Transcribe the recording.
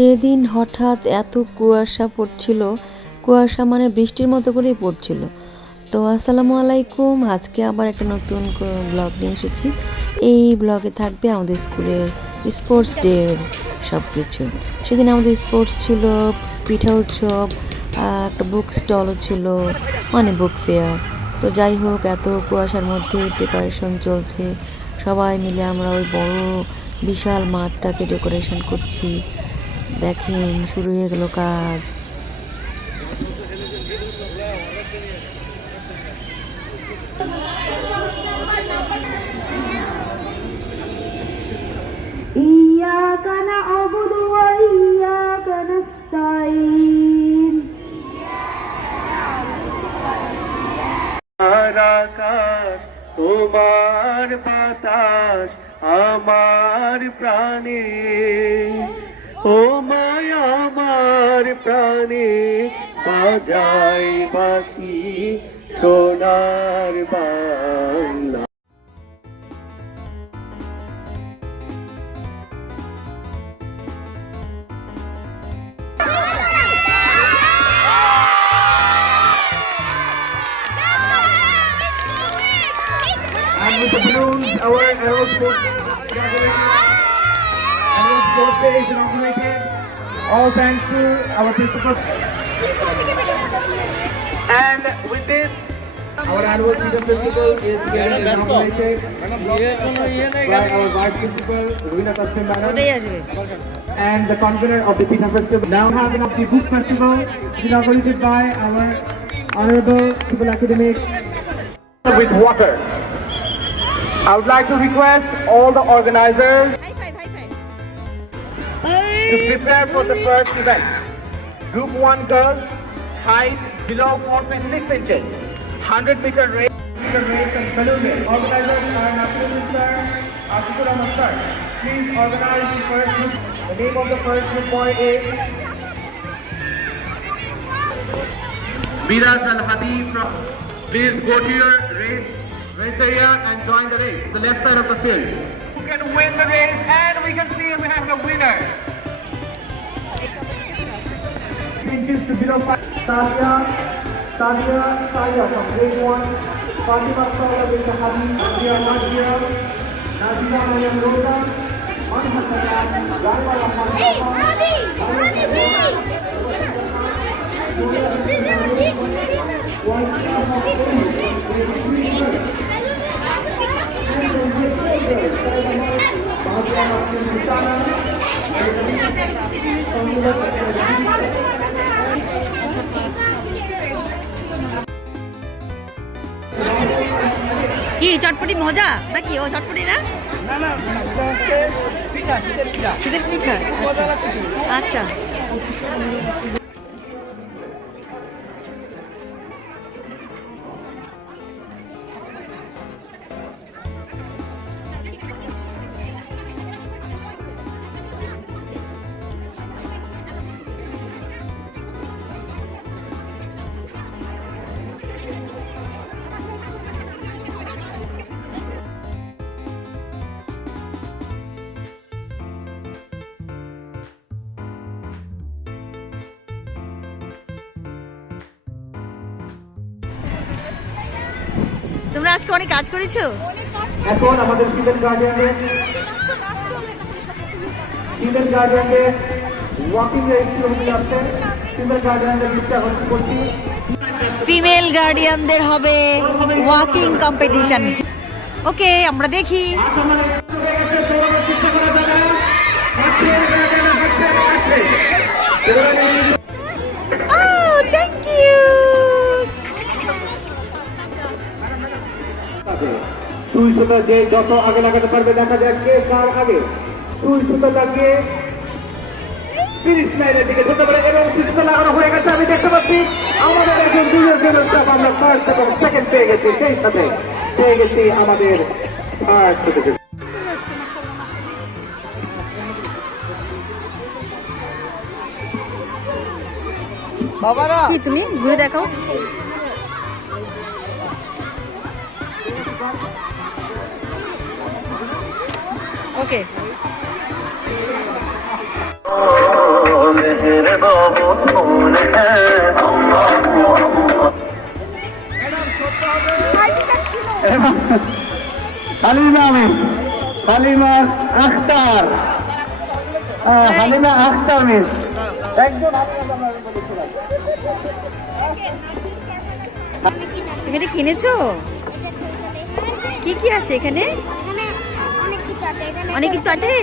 সেদিন হঠাৎ এত কুয়াশা পড়ছিল, কুয়াশা মানে বৃষ্টির মতো করেই পড়ছিল। তো আসসালামু আলাইকুম, আজকে আবার একটা নতুন ব্লগ নিয়ে এসেছি। এই ব্লগে থাকবে আমাদের স্কুলের স্পোর্টস ডের সব কিছু। সেদিন আমাদের স্পোর্টস ছিল, পিঠা উৎসব, একটা বুক স্টলও ছিল, মানে বুক ফেয়ার। তো যাই হোক, এত কুয়াশার মধ্যে প্রিপারেশন চলছে, সবাই মিলে আমরা ওই বড় বিশাল মাঠটাকে ডেকোরেশন করছি। দেখেন শুরু হয়ে গেল কাজ। إياك نعبد وإياك نستعين আকাশ তোমার বাতাস আমার প্রাণে, ও মায়া আমার প্রাণে বাজাই বাঁশি সোনার Bangla. And with the balloons, our aerosports day is inaugurated. All thanks to our principal. And with this, our annual Freedom Festival is getting inaugurated by our Vice Principal, Ruina Kassim Madam, and the convener of the Freedom Festival. Now having of the Book Festival is inaugurated by our Honorable Civil Academic with water. I would like to request all the organizers to prepare for the first event. Group 1 girls, height below 4.6 inches, 100-meter race and balloon race. Organizers are Nafiruddin sir, Asifur Ahmad sir. Please organize the first group. The name of the first group boy is Miraj Al Hadi from. Please go to your race area and join the race, the left side of the field. You can win the race, and we can see we have the winner. Inches to below 5. Sadia from grade 1. Fatima Sala with the Habib, Nadia Nadia, Nazima Mayam Rosa, Manhattan, Garba Rahman কি চটপটি মজা নাকি? ও চটপটি না, না না, এটা হচ্ছে পিঠা, শীতের পিঠা। শীতের পিঠা। মজা লাগতেছে। আচ্ছা, তোমরা আজকে অনেক কাজ করেছো। এখন আমাদের ফিমেল গার্ডিয়ানদের ওয়াকিং রেস শুরু হতে যাচ্ছে। ফিমেল গার্ডিয়ানদের দৃষ্টি আকর্ষণ করছি। ফিমেল গার্ডিয়ানদের হবে ওয়াকিং কম্পিটিশন। ওকে, আমরা দেখি। Thank you. সুই সুতা যে যত আগে লাগাতে পারবে, দেখা যাক কে কার আগে সুই সুতাটাকে ফিনিশ লাইনের দিকে ধরতে পারে। এবং সুই সুতা লাগানো হয়ে গেছে, আমি দেখতে পাচ্ছি আমাদের একজন দুজনের স্টাফ আমরা ফার্স্ট এবং সেকেন্ড পেয়ে গেছি, সেই সাথে পেয়ে গেছি আমাদের ফার্স্ট থেকে। বাবারা কি তুমি ঘুরে দেখাও। ওকে, হালিমা মিস, হালিমা আখতার, হালিমা আখতার মিস। একজন তুমি এটা কিনেছো? কি কি আছে এখানে? অনেক কিছু আছে।